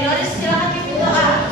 Doris silakan pimpin doa.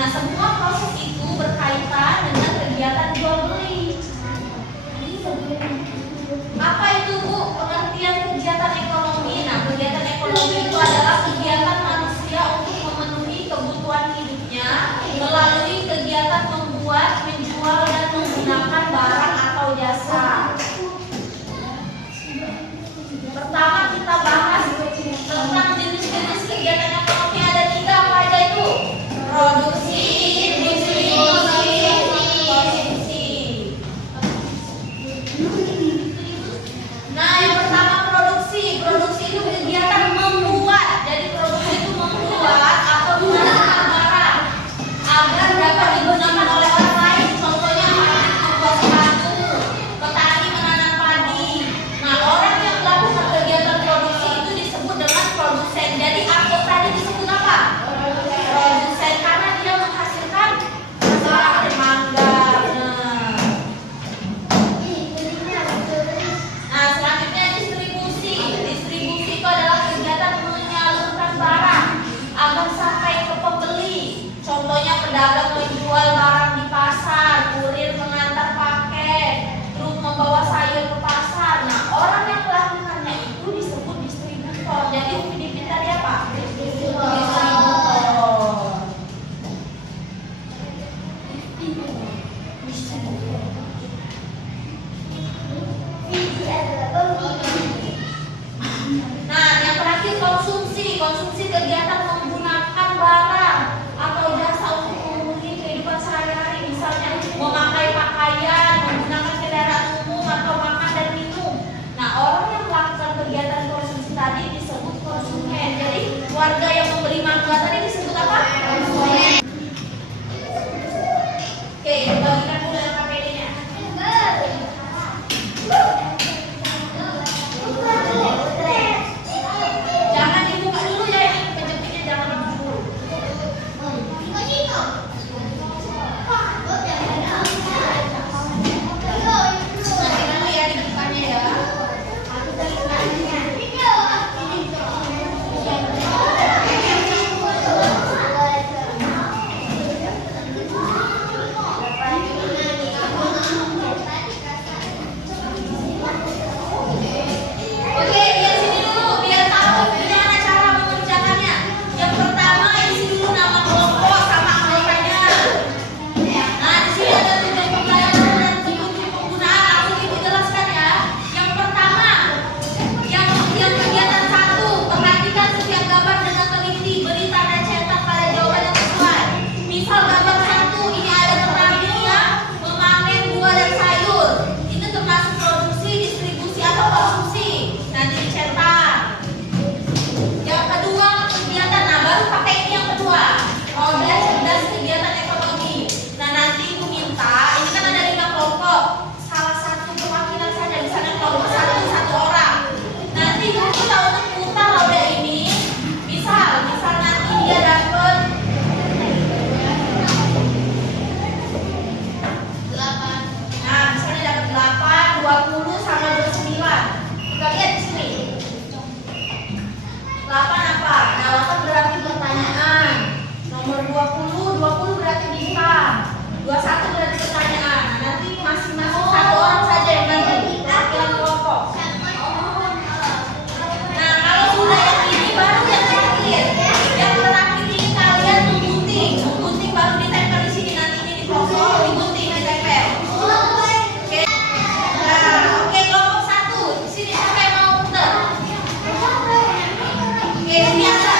Nah, semua proses itu berkaitan dengan kegiatan jual beli. Apa itu, Bu, pengertian kegiatan ekonomi? Nah, kegiatan ekonomi itu adalah kegiatan manusia untuk memenuhi kebutuhan hidupnya melalui kegiatan membuat, menjual, dan menggunakan barang atau jasa. Pertama kita bahas tentang jenis-jenis kegiatan ekonomi. Ada 3, apa aja itu? Produksi, distribusi, konsumsi. Nah, yang pertama produksi. Produksi itu kegiatan membuat. Jadi produksi itu membuat atau menggunakan barang agar dapat digunakan oleh orang lain. Contohnya membuat sepatu, petani menanam padi. Nah, orang yang melakukan kegiatan produksi itu disebut dengan produsen. Jadi aku tadi disebut apa? Produsen, karena dia menghasilkan mangga. Nah, selanjutnya distribusi. Distribusi itu adalah kegiatan menyalurkan barang agar sampai ke pembeli. Contohnya pedagang menjual barang di pasar, kurir mengantar paket, truk membawa sayur ke pasar. Nah, orang yang melakukannya itu disebut distributor. Jadi Upin tadi apa? Distributor. Nah, yang terakhir konsumsi. Konsumsi kegiatan menggunakan barang atau jasa untuk memenuhi kehidupan sehari-hari. Misalnya memakai pakaian, menggunakan kendaraan umum, atau makan dan minum. Nah, orang yang melakukan kegiatan konsumsi tadi disebut konsumen. Jadi warga yang membeli mangga tadi disebut apa? Konsumen. Oke, bagikan dulu yang KPD-nya. Jangan dibuka dulu ya, yang penjepitnya jangan dibuka dulu. Nanti dulu ya dibukanya ya. Oke, lihat sini dulu biar tahu gimana cara mengerjakannya. Yang pertama isi dulu nama kelompok sama anggotanya. Nah, di sini ada tujuan pembelajaran dan petunjuk penggunaan. Langsung Ibu jelaskan ya. Yang pertama, yang kegiatan 1, perhatikan setiap gambar dengan teliti, beri tanda cetak pada jawaban yang sesuai. Misal gambar 1 ini ada petani yang memanen buah dan sayur. Itu termasuk produksi, distribusi atau konsumsi. Nanti dicetak. Yang kedua kegiatan, nah baru pakai ini yang kedua. Roda cerdas kegiatan ekonomi. Nah, nanti Ibu minta, ini kan ada 5 kelompok. Salah satu perwakilan saja, misalnya kelompok 1 orang. Nanti Ibu minta untuk putar roda ini. Misal nanti dia dapat 8. Nah, misalnya dapat 8, 20 sama 29. Kita lihat di sini. 8 apa? Nah, 8 berarti pertanyaan. Nomor 20 berarti bintang. 21 berarti pertanyaan. Nah, nanti masing-masing 1 orang saja yang bagi perwakilan kelompok. Nah, kalau sudah yang ini baru yang terakhir. Yang terakhir ini kalian menggunting. Menggunting baru ditempel di sini. Nanti ini dipotong, digunting, ditempel. Oke. Nah, oke, kelompok 1. Di sini siapa yang mau putar? Oke, sini ada.